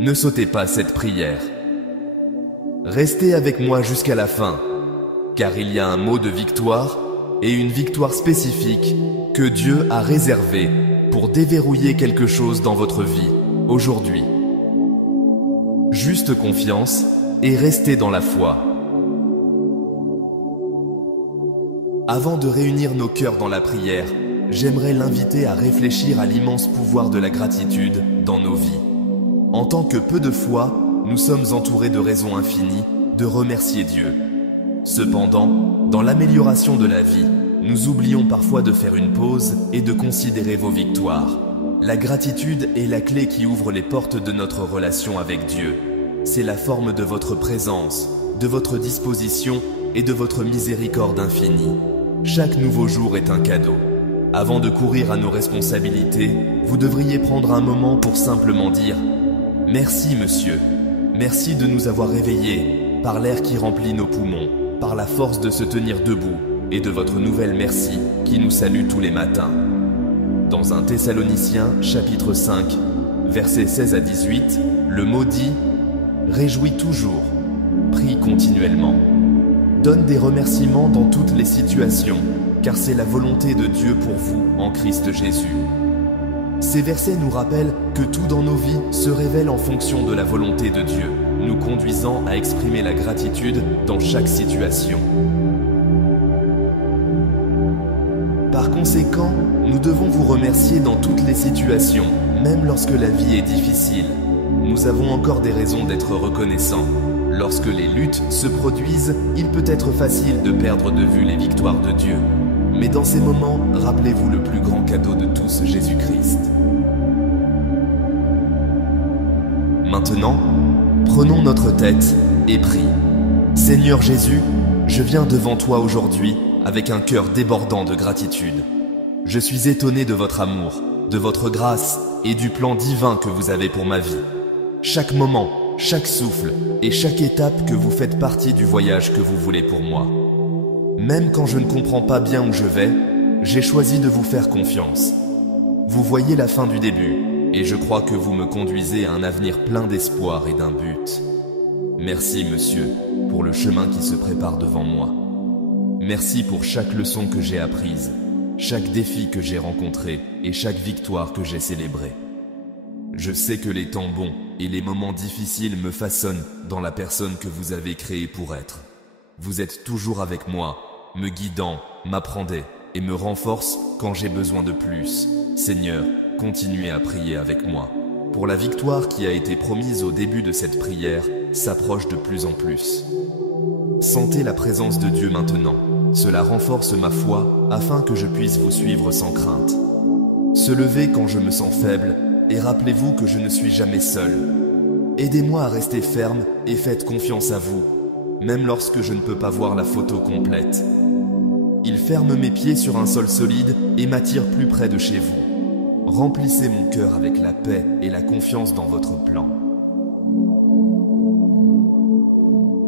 Ne sautez pas cette prière. Restez avec moi jusqu'à la fin, car il y a un mot de victoire et une victoire spécifique que Dieu a réservée pour déverrouiller quelque chose dans votre vie aujourd'hui. Juste confiance et restez dans la foi. Avant de réunir nos cœurs dans la prière, j'aimerais l'inviter à réfléchir à l'immense pouvoir de la gratitude dans nos vies. En tant que peu de foi, nous sommes entourés de raisons infinies de remercier Dieu. Cependant, dans l'amélioration de la vie, nous oublions parfois de faire une pause et de considérer vos victoires. La gratitude est la clé qui ouvre les portes de notre relation avec Dieu. C'est la forme de votre présence, de votre disposition et de votre miséricorde infinie. Chaque nouveau jour est un cadeau. Avant de courir à nos responsabilités, vous devriez prendre un moment pour simplement dire « Merci monsieur, merci de nous avoir réveillés par l'air qui remplit nos poumons, par la force de se tenir debout et de votre nouvelle merci qui nous salue tous les matins. » Dans 1 Thessaloniciens chapitre 5, versets 16 à 18, le mot dit « Réjouis toujours, prie continuellement. Donne des remerciements dans toutes les situations, car c'est la volonté de Dieu pour vous en Christ Jésus. » Ces versets nous rappellent que tout dans nos vies se révèle en fonction de la volonté de Dieu, nous conduisant à exprimer la gratitude dans chaque situation. Par conséquent, nous devons vous remercier dans toutes les situations, même lorsque la vie est difficile. Nous avons encore des raisons d'être reconnaissants. Lorsque les luttes se produisent, il peut être facile de perdre de vue les victoires de Dieu. Mais dans ces moments, rappelez-vous le plus grand cadeau de tous, Jésus-Christ. Maintenant, prenons notre tête et prie. Seigneur Jésus, je viens devant toi aujourd'hui avec un cœur débordant de gratitude. Je suis étonné de votre amour, de votre grâce et du plan divin que vous avez pour ma vie. Chaque moment, chaque souffle et chaque étape que vous faites partie du voyage que vous voulez pour moi. Même quand je ne comprends pas bien où je vais, j'ai choisi de vous faire confiance. Vous voyez la fin du début, et je crois que vous me conduisez à un avenir plein d'espoir et d'un but. Merci, monsieur, pour le chemin qui se prépare devant moi. Merci pour chaque leçon que j'ai apprise, chaque défi que j'ai rencontré et chaque victoire que j'ai célébrée. Je sais que les temps bons et les moments difficiles me façonnent dans la personne que vous avez créée pour être. Vous êtes toujours avec moi, me guidant, m'apprenez et me renforce quand j'ai besoin de plus. Seigneur, continuez à prier avec moi. Pour la victoire qui a été promise au début de cette prière s'approche de plus en plus. Sentez la présence de Dieu maintenant. Cela renforce ma foi afin que je puisse vous suivre sans crainte. Se lever quand je me sens faible et rappelez-vous que je ne suis jamais seul. Aidez-moi à rester ferme et faites confiance à vous, même lorsque je ne peux pas voir la photo complète. Il ferme mes pieds sur un sol solide et m'attire plus près de chez vous. Remplissez mon cœur avec la paix et la confiance dans votre plan.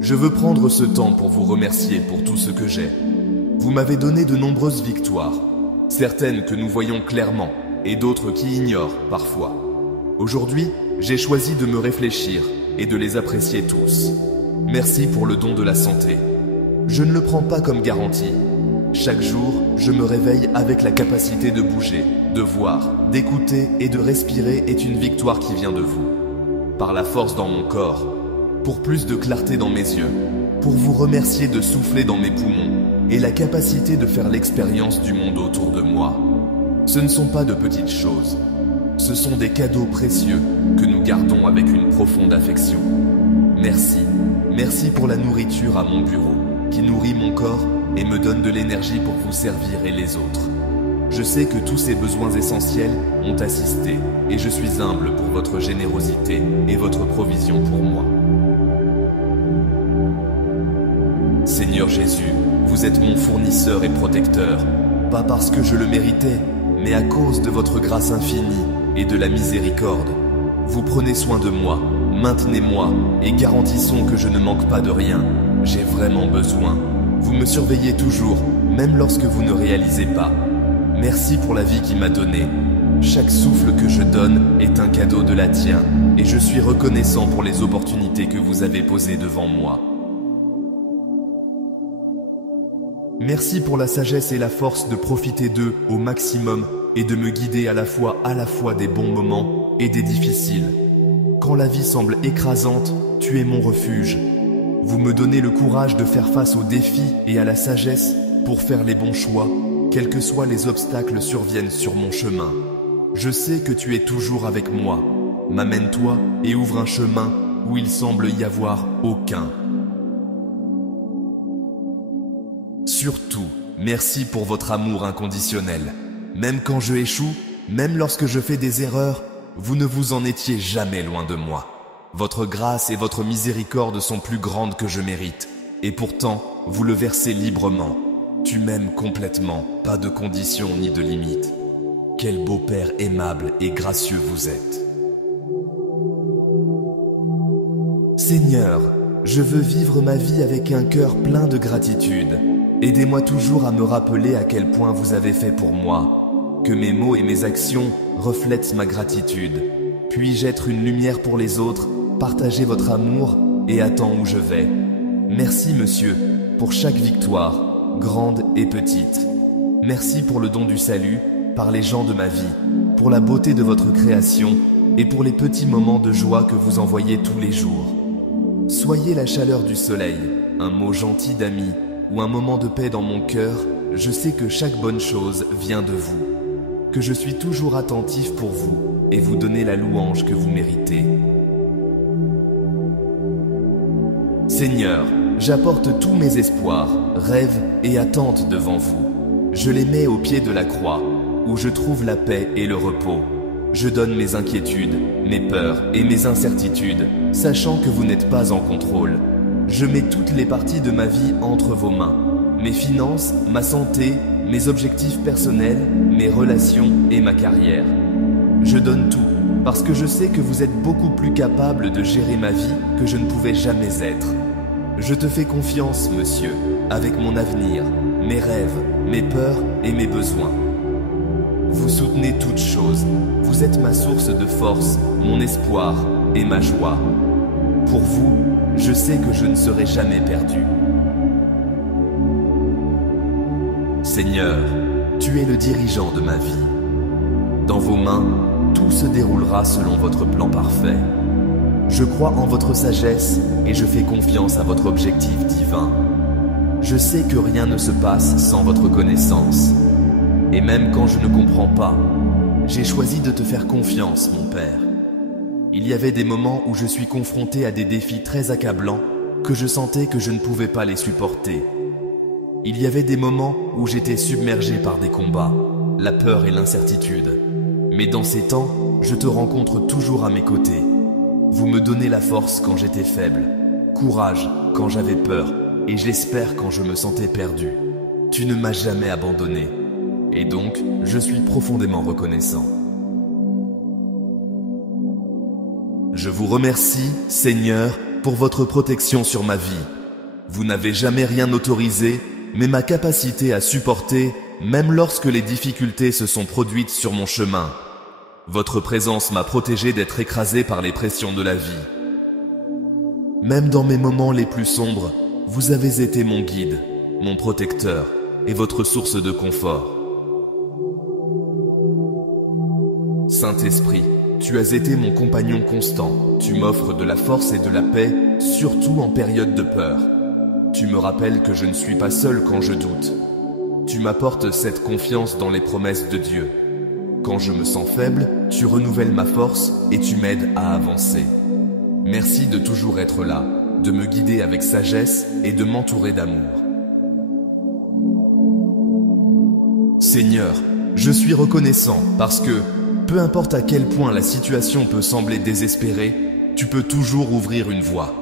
Je veux prendre ce temps pour vous remercier pour tout ce que j'ai. Vous m'avez donné de nombreuses victoires, certaines que nous voyons clairement et d'autres qui ignorent parfois. Aujourd'hui, j'ai choisi de me réfléchir et de les apprécier tous. Merci pour le don de la santé. Je ne le prends pas comme garantie. Chaque jour, je me réveille avec la capacité de bouger, de voir, d'écouter et de respirer est une victoire qui vient de vous. Par la force dans mon corps, pour plus de clarté dans mes yeux, pour vous remercier de souffler dans mes poumons et la capacité de faire l'expérience du monde autour de moi. Ce ne sont pas de petites choses. Ce sont des cadeaux précieux que nous gardons avec une profonde affection. Merci. Merci pour la nourriture à mon bureau, qui nourrit mon corps et me donne de l'énergie pour vous servir et les autres. Je sais que tous ces besoins essentiels ont assisté et je suis humble pour votre générosité et votre provision pour moi. Seigneur Jésus, vous êtes mon fournisseur et protecteur, pas parce que je le méritais, mais à cause de votre grâce infinie et de la miséricorde. Vous prenez soin de moi, maintenez-moi et garantissons que je ne manque pas de rien. J'ai vraiment besoin. Vous me surveillez toujours, même lorsque vous ne réalisez pas. Merci pour la vie qui m'a donné. chaque souffle que je donne est un cadeau de la tienne, et je suis reconnaissant pour les opportunités que vous avez posées devant moi. Merci pour la sagesse et la force de profiter d'eux au maximum et de me guider à la fois des bons moments et des difficiles. Quand la vie semble écrasante, tu es mon refuge. Vous me donnez le courage de faire face aux défis et à la sagesse pour faire les bons choix, quels que soient les obstacles surviennent sur mon chemin. Je sais que tu es toujours avec moi. M'amène-toi et ouvre un chemin où il semble y avoir aucun. Surtout, merci pour votre amour inconditionnel. Même quand je échoue, même lorsque je fais des erreurs, vous ne vous en étiez jamais loin de moi. Votre grâce et votre miséricorde sont plus grandes que je mérite, et pourtant, vous le versez librement. Tu m'aimes complètement, pas de conditions ni de limites. Quel beau Père aimable et gracieux vous êtes. Seigneur, je veux vivre ma vie avec un cœur plein de gratitude. Aidez-moi toujours à me rappeler à quel point vous avez fait pour moi, que mes mots et mes actions reflètent ma gratitude. Puis-je être une lumière pour les autres, partager votre amour et attendre où je vais. Merci, Monsieur, pour chaque victoire, grande et petite. Merci pour le don du salut, par les gens de ma vie, pour la beauté de votre création et pour les petits moments de joie que vous envoyez tous les jours. Soyez la chaleur du soleil, un mot gentil d'ami ou un moment de paix dans mon cœur, je sais que chaque bonne chose vient de vous, que je suis toujours attentif pour vous et vous donner la louange que vous méritez. Seigneur, j'apporte tous mes espoirs, rêves et attentes devant vous. Je les mets au pied de la croix, où je trouve la paix et le repos. Je donne mes inquiétudes, mes peurs et mes incertitudes, sachant que vous n'êtes pas en contrôle. Je mets toutes les parties de ma vie entre vos mains. Mes finances, ma santé, mes objectifs personnels, mes relations et ma carrière. Je donne tout, parce que je sais que vous êtes beaucoup plus capable de gérer ma vie que je ne pouvais jamais être. Je te fais confiance, Monsieur, avec mon avenir, mes rêves, mes peurs et mes besoins. Vous soutenez toutes choses. Vous êtes ma source de force, mon espoir et ma joie. Pour vous, je sais que je ne serai jamais perdu. Seigneur, tu es le dirigeant de ma vie. Dans vos mains, tout se déroulera selon votre plan parfait. Je crois en votre sagesse et je fais confiance à votre objectif divin. Je sais que rien ne se passe sans votre connaissance. Et même quand je ne comprends pas, j'ai choisi de te faire confiance, mon Père. Il y avait des moments où je suis confronté à des défis très accablants que je sentais que je ne pouvais pas les supporter. Il y avait des moments où j'étais submergé par des combats, la peur et l'incertitude. Mais dans ces temps, je te rencontre toujours à mes côtés. Vous me donnez la force quand j'étais faible, courage quand j'avais peur et j'espère quand je me sentais perdu. Tu ne m'as jamais abandonné. Et donc, je suis profondément reconnaissant. Je vous remercie, Seigneur, pour votre protection sur ma vie. Vous n'avez jamais rien autorisé, mais ma capacité à supporter, même lorsque les difficultés se sont produites sur mon chemin. Votre présence m'a protégé d'être écrasé par les pressions de la vie. Même dans mes moments les plus sombres, vous avez été mon guide, mon protecteur et votre source de confort. Saint-Esprit, tu as été mon compagnon constant. Tu m'offres de la force et de la paix, surtout en période de peur. Tu me rappelles que je ne suis pas seul quand je doute. Tu m'apportes cette confiance dans les promesses de Dieu. Quand je me sens faible, tu renouvelles ma force et tu m'aides à avancer. Merci de toujours être là, de me guider avec sagesse et de m'entourer d'amour. Seigneur, je suis reconnaissant parce que, peu importe à quel point la situation peut sembler désespérée, tu peux toujours ouvrir une voie.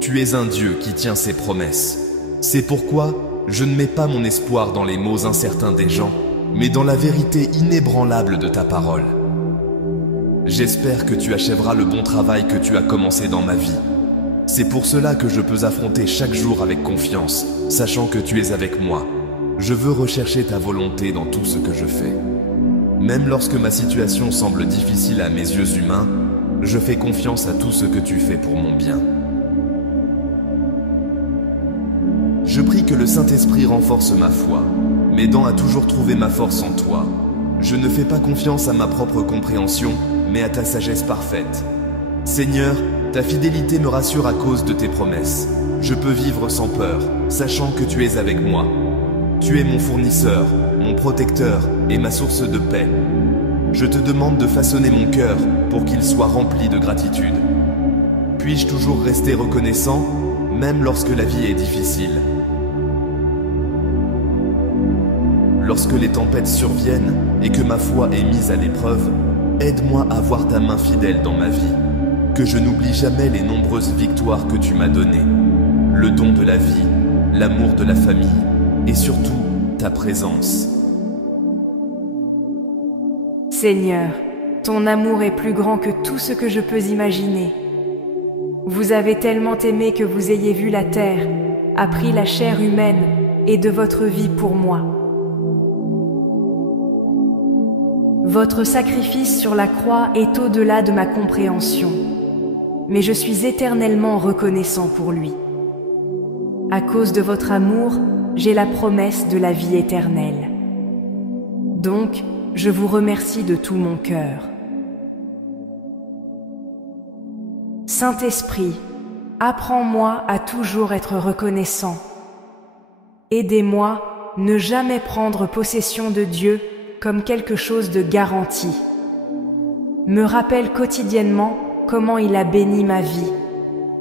Tu es un Dieu qui tient ses promesses. C'est pourquoi je ne mets pas mon espoir dans les mots incertains des gens, mais dans la vérité inébranlable de ta parole. J'espère que tu achèveras le bon travail que tu as commencé dans ma vie. C'est pour cela que je peux affronter chaque jour avec confiance, sachant que tu es avec moi. Je veux rechercher ta volonté dans tout ce que je fais. Même lorsque ma situation semble difficile à mes yeux humains, je fais confiance à tout ce que tu fais pour mon bien. Je prie que le Saint-Esprit renforce ma foi, m'aidant à toujours trouver ma force en toi. Je ne fais pas confiance à ma propre compréhension, mais à ta sagesse parfaite. Seigneur, ta fidélité me rassure à cause de tes promesses. Je peux vivre sans peur, sachant que tu es avec moi. Tu es mon fournisseur, mon protecteur et ma source de paix. Je te demande de façonner mon cœur pour qu'il soit rempli de gratitude. Puis-je toujours rester reconnaissant, même lorsque la vie est difficile? Lorsque les tempêtes surviennent et que ma foi est mise à l'épreuve, aide-moi à voir ta main fidèle dans ma vie, que je n'oublie jamais les nombreuses victoires que tu m'as données, le don de la vie, l'amour de la famille et surtout ta présence. Seigneur, ton amour est plus grand que tout ce que je peux imaginer. Vous avez tellement aimé que vous ayez vu la terre, a pris la chair humaine et de votre vie pour moi. Votre sacrifice sur la croix est au-delà de ma compréhension, mais je suis éternellement reconnaissant pour lui. À cause de votre amour, j'ai la promesse de la vie éternelle. Donc, je vous remercie de tout mon cœur. Saint-Esprit, apprends-moi à toujours être reconnaissant. Aidez-moi ne jamais prendre possession de Dieu comme quelque chose de garanti. Me rappelle quotidiennement comment il a béni ma vie,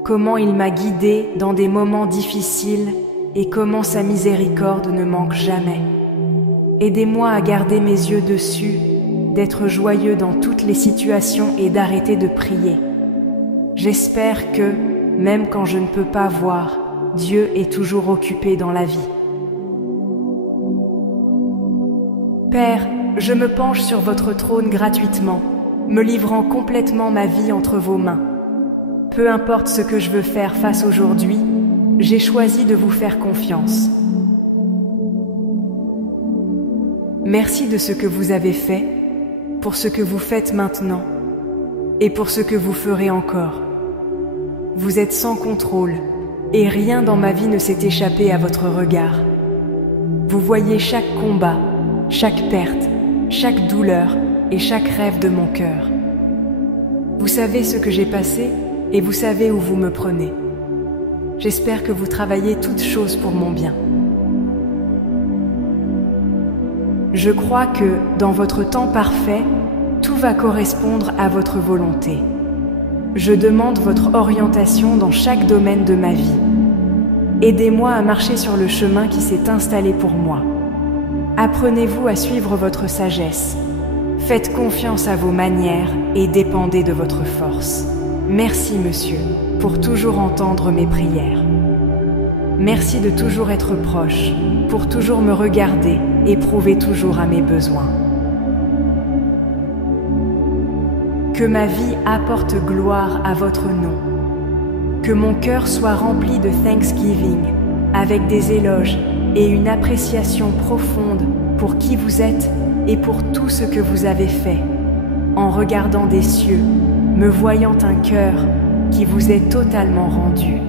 comment il m'a guidé dans des moments difficiles et comment sa miséricorde ne manque jamais. Aidez-moi à garder mes yeux dessus, d'être joyeux dans toutes les situations et d'arrêter de prier. J'espère que, même quand je ne peux pas voir, Dieu est toujours occupé dans la vie. Père, je me penche sur votre trône gratuitement, me livrant complètement ma vie entre vos mains. Peu importe ce que je veux faire face aujourd'hui, j'ai choisi de vous faire confiance. Merci de ce que vous avez fait, pour ce que vous faites maintenant, et pour ce que vous ferez encore. Vous êtes sans contrôle, et rien dans ma vie ne s'est échappé à votre regard. Vous voyez chaque combat, chaque perte, chaque douleur et chaque rêve de mon cœur. Vous savez ce que j'ai passé et vous savez où vous me prenez. J'espère que vous travaillez toutes choses pour mon bien. Je crois que, dans votre temps parfait, tout va correspondre à votre volonté. Je demande votre orientation dans chaque domaine de ma vie. Aidez-moi à marcher sur le chemin qui s'est installé pour moi. Apprenez-vous à suivre votre sagesse. Faites confiance à vos manières et dépendez de votre force. Merci, Monsieur, pour toujours entendre mes prières. Merci de toujours être proche, pour toujours me regarder et prouver toujours à mes besoins. Que ma vie apporte gloire à votre nom. Que mon cœur soit rempli de thanksgiving, avec des éloges et une appréciation profonde pour qui vous êtes et pour tout ce que vous avez fait, en regardant des cieux, me voyant un cœur qui vous est totalement rendu.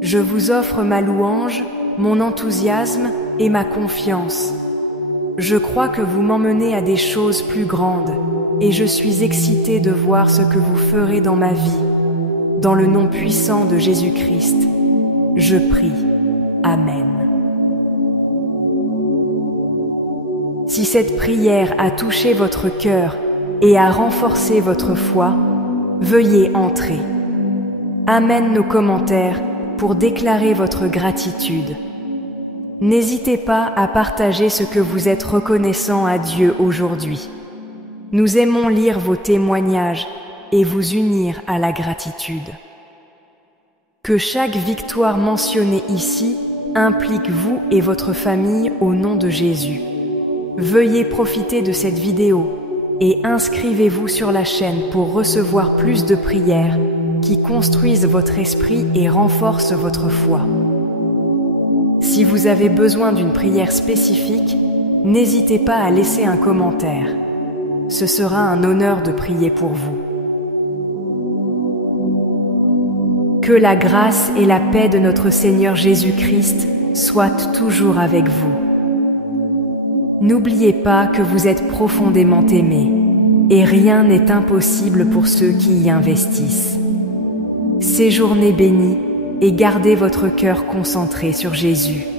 Je vous offre ma louange, mon enthousiasme et ma confiance. Je crois que vous m'emmenez à des choses plus grandes et je suis excitée de voir ce que vous ferez dans ma vie. Dans le nom puissant de Jésus-Christ, je prie. Amen. Si cette prière a touché votre cœur et a renforcé votre foi, veuillez entrer. Amen nos commentaires pour déclarer votre gratitude. N'hésitez pas à partager ce que vous êtes reconnaissant à Dieu aujourd'hui. Nous aimons lire vos témoignages et vous unir à la gratitude. Que chaque victoire mentionnée ici implique vous et votre famille au nom de Jésus. Veuillez profiter de cette vidéo et inscrivez-vous sur la chaîne pour recevoir plus de prières qui construisent votre esprit et renforcent votre foi. Si vous avez besoin d'une prière spécifique, n'hésitez pas à laisser un commentaire. Ce sera un honneur de prier pour vous. Que la grâce et la paix de notre Seigneur Jésus-Christ soient toujours avec vous. N'oubliez pas que vous êtes profondément aimés et rien n'est impossible pour ceux qui y investissent. Séjournez bénis et gardez votre cœur concentré sur Jésus.